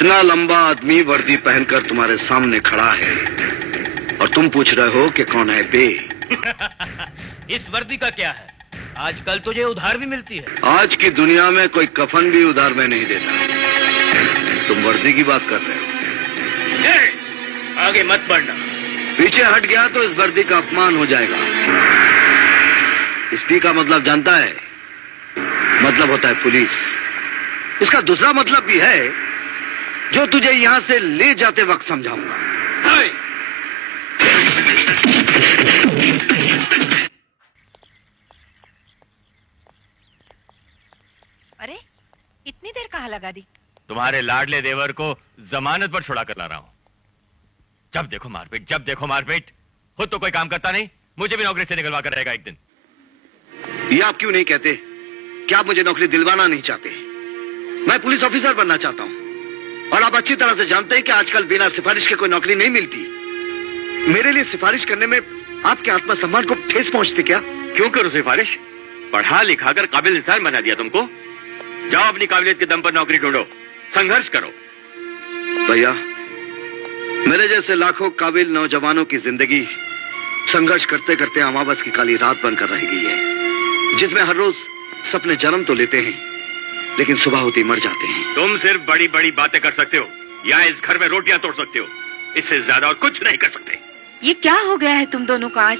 इतना लंबा आदमी वर्दी पहनकर तुम्हारे सामने खड़ा है और तुम पूछ रहे हो कि कौन है बे। इस वर्दी का क्या है? आजकल तुझे उधार भी मिलती है। आज की दुनिया में कोई कफन भी उधार में नहीं देता। तुम वर्दी की बात कर रहे हो। आगे मत बढ़ना। पीछे हट गया तो इस वर्दी का अपमान हो जाएगा। इस पी का मतलब जानता है? मतलब होता है पुलिस। इसका दूसरा मतलब भी है जो तुझे यहां से ले जाते वक्त समझाऊंगा। अरे इतनी देर कहाँ लगा दी? तुम्हारे लाडले देवर को जमानत पर छुड़ा कर ला रहा हूं। जब देखो मारपीट, जब देखो मारपीट। खुद तो कोई काम करता नहीं, मुझे भी नौकरी से निकलवा कर रहेगा एक दिन। ये आप क्यों नहीं कहते कि आप मुझे नौकरी दिलवाना नहीं चाहते? मैं पुलिस ऑफिसर बनना चाहता हूं और आप अच्छी तरह से जानते हैं कि आजकल बिना सिफारिश के कोई नौकरी नहीं मिलती। मेरे लिए सिफारिश करने में आपके आत्मसम्मान को ठेस पहुंचती क्या? क्यों करो सिफारिश? पढ़ा लिखा कर काबिल इंसान बना दिया तुमको। जाओ अपनी काबिलियत के दम पर नौकरी ढूंढो, संघर्ष करो। भैया, मेरे जैसे लाखों काबिल नौजवानों की जिंदगी संघर्ष करते करते अमावस की काली रात बनकर रह गई है, जिसमें हर रोज सपने जन्म तो लेते हैं लेकिन सुबह होती मर जाते हैं। तुम सिर्फ बड़ी बड़ी बातें कर सकते हो या इस घर में रोटियां तोड़ सकते हो, इससे ज्यादा और कुछ नहीं कर सकते। ये क्या हो गया है तुम दोनों का आज?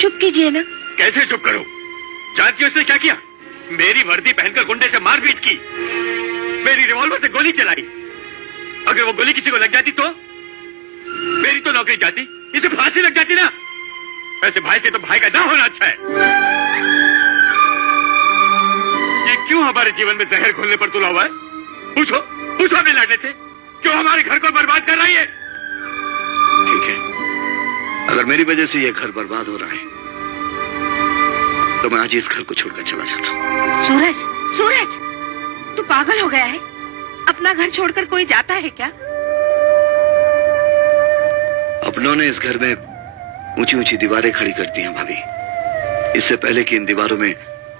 चुप कीजिए ना। कैसे चुप करो? जानती हो इसने क्या किया? मेरी वर्दी पहनकर गुंडे से मारपीट की, मेरी रिवॉल्वर से गोली चलाई। अगर वो गोली किसी को लग जाती तो मेरी तो नौकरी जाती, इसे फांसी लग जाती ना। वैसे भाई से तो भाई का ना होना अच्छा है। ये क्यों हमारे जीवन में जहर घोलने पर तुला हुआ है? पूछो पूछो अपने लाडले से, क्यों हमारे घर को बर्बाद कर रही है? ठीक है, अगर मेरी वजह से ये घर बर्बाद हो रहा है तो मैं आज इस घर को छोड़कर चला जाता हूँ। सूरज, सूरज, तू पागल हो गया है? अपना घर छोड़कर कोई जाता है क्या? अपनों ने इस घर में ऊंची ऊंची दीवारें खड़ी कर दी हैं भाभी। इससे पहले कि इन दीवारों में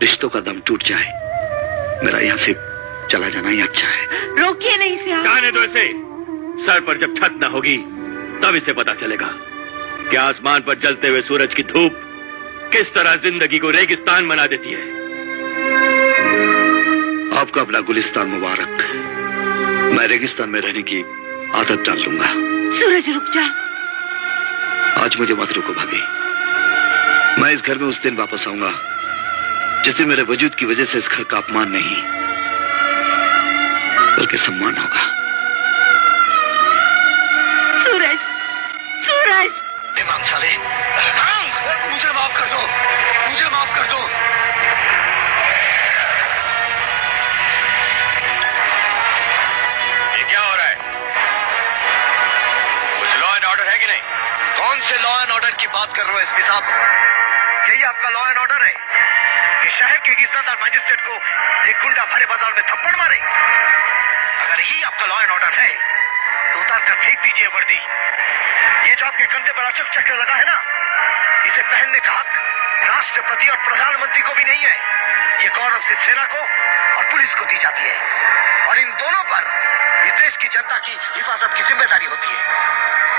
रिश्तों का दम टूट जाए, मेरा यहाँ से चला जाना ही अच्छा है। रोकिए नहीं इसे। जाने दो इसे। सर पर जब छत न होगी तब इसे पता चलेगा कि आसमान पर जलते हुए सूरज की धूप किस तरह जिंदगी को रेगिस्तान बना देती है। आपका अपना गुलिस्तान मुबारक। मैं रेगिस्तान में रहने की आदत डाल लूंगा। सूरज रुक जा। आज मुझे मत रोको भाभी। मैं इस घर में उस दिन वापस आऊंगा जिस दिन मेरे वजूद की वजह से इस घर का अपमान नहीं बल्कि सम्मान होगा। सूरज, सूरज। इमाम साले, मुझे माफ कर दो, मुझे माफ कर दो। ये क्या हो रहा है? कुछ लॉ एंड ऑर्डर है कि नहीं? कौन से लॉ एंड ऑर्डर की बात कर रहे हो एसपी साहब? यही आपका लॉ एंड ऑर्डर है कि शहर के इज्जतदार मजिस्ट्रेट को एक गुंडा भरे बाजार में थप्पड़ मारे? अगर यही आपका लॉ एंड ऑर्डर है तो उतार कर फेंक दीजिए वर्दी। ये जो आपके कंधे पर अशोक चक्र लगा है ना, इसे पहनने का हक राष्ट्रपति और प्रधानमंत्री को भी नहीं है। ये गौरव से सेना को और पुलिस को दी जाती है और इन दोनों पर इस देश की जनता की हिफाजत की जिम्मेदारी होती है।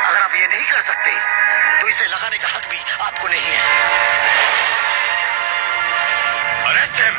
अगर आप ये नहीं कर सकते तो इसे लगाने का हक भी आपको नहीं है। Arrest him.